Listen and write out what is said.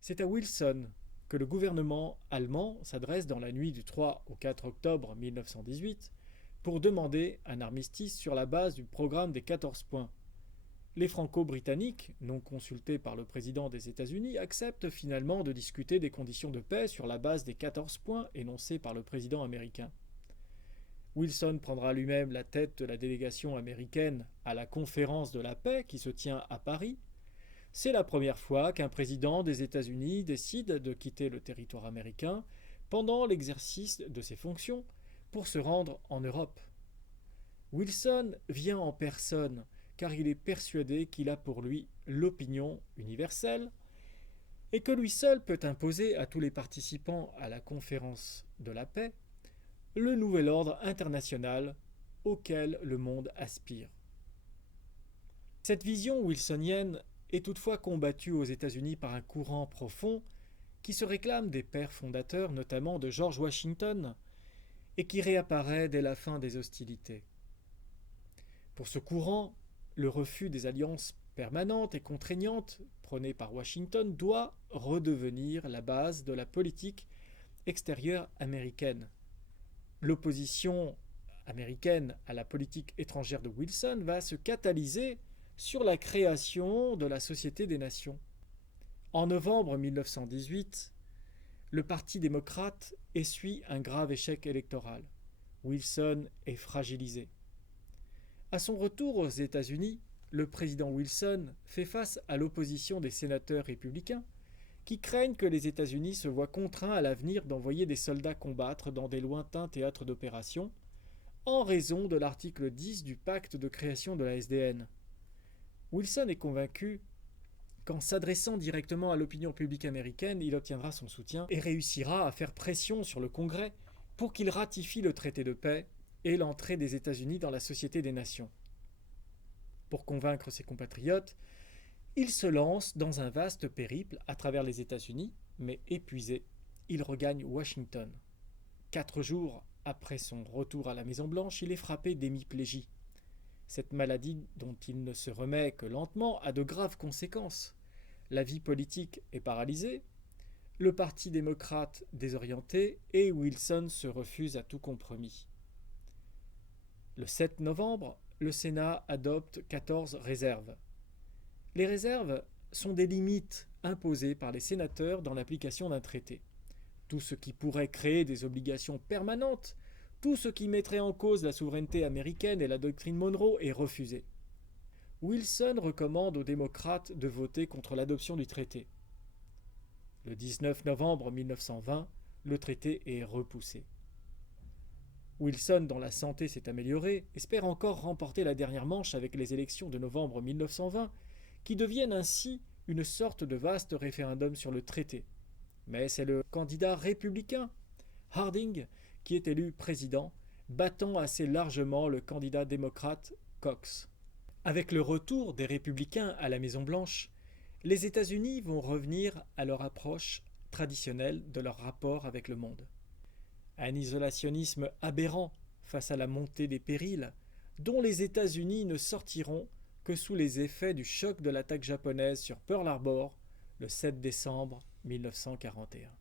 C'est à Wilson que le gouvernement allemand s'adresse dans la nuit du 3 au 4 octobre 1918 pour demander un armistice sur la base du programme des 14 points. Les Franco-Britanniques, non consultés par le président des États-Unis, acceptent finalement de discuter des conditions de paix sur la base des 14 points énoncés par le président américain. Wilson prendra lui-même la tête de la délégation américaine à la conférence de la paix qui se tient à Paris. C'est la première fois qu'un président des États-Unis décide de quitter le territoire américain pendant l'exercice de ses fonctions pour se rendre en Europe. Wilson vient en personne car il est persuadé qu'il a pour lui l'opinion universelle et que lui seul peut imposer à tous les participants à la conférence de la paix le nouvel ordre international auquel le monde aspire. Cette vision wilsonienne est toutefois combattue aux États-Unis par un courant profond qui se réclame des pères fondateurs, notamment de George Washington, et qui réapparaît dès la fin des hostilités. Pour ce courant, le refus des alliances permanentes et contraignantes prônées par Washington doit redevenir la base de la politique extérieure américaine. L'opposition américaine à la politique étrangère de Wilson va se catalyser sur la création de la Société des Nations. En novembre 1918, le Parti démocrate essuie un grave échec électoral. Wilson est fragilisé. À son retour aux États-Unis, le président Wilson fait face à l'opposition des sénateurs républicains qui craignent que les États-Unis se voient contraints à l'avenir d'envoyer des soldats combattre dans des lointains théâtres d'opération en raison de l'article 10 du pacte de création de la SDN. Wilson est convaincu qu'en s'adressant directement à l'opinion publique américaine, il obtiendra son soutien et réussira à faire pression sur le Congrès pour qu'il ratifie le traité de paix et l'entrée des États-Unis dans la Société des Nations. Pour convaincre ses compatriotes, il se lance dans un vaste périple à travers les États-Unis, mais épuisé, il regagne Washington. 4 jours après son retour à la Maison-Blanche, il est frappé d'hémiplégie. Cette maladie, dont il ne se remet que lentement, a de graves conséquences. La vie politique est paralysée, le Parti démocrate désorienté et Wilson se refuse à tout compromis. Le 7 novembre, le Sénat adopte 14 réserves. Les réserves sont des limites imposées par les sénateurs dans l'application d'un traité. Tout ce qui pourrait créer des obligations permanentes, tout ce qui mettrait en cause la souveraineté américaine et la doctrine Monroe est refusé. Wilson recommande aux démocrates de voter contre l'adoption du traité. Le 19 novembre 1920, le traité est repoussé. Wilson, dont la santé s'est améliorée, espère encore remporter la dernière manche avec les élections de novembre 1920, qui deviennent ainsi une sorte de vaste référendum sur le traité. Mais c'est le candidat républicain, Harding, qui est élu président, battant assez largement le candidat démocrate Cox. Avec le retour des républicains à la Maison-Blanche, les États-Unis vont revenir à leur approche traditionnelle de leur rapport avec le monde. Un isolationnisme aberrant face à la montée des périls, dont les États-Unis ne sortiront que sous les effets du choc de l'attaque japonaise sur Pearl Harbor le 7 décembre 1941.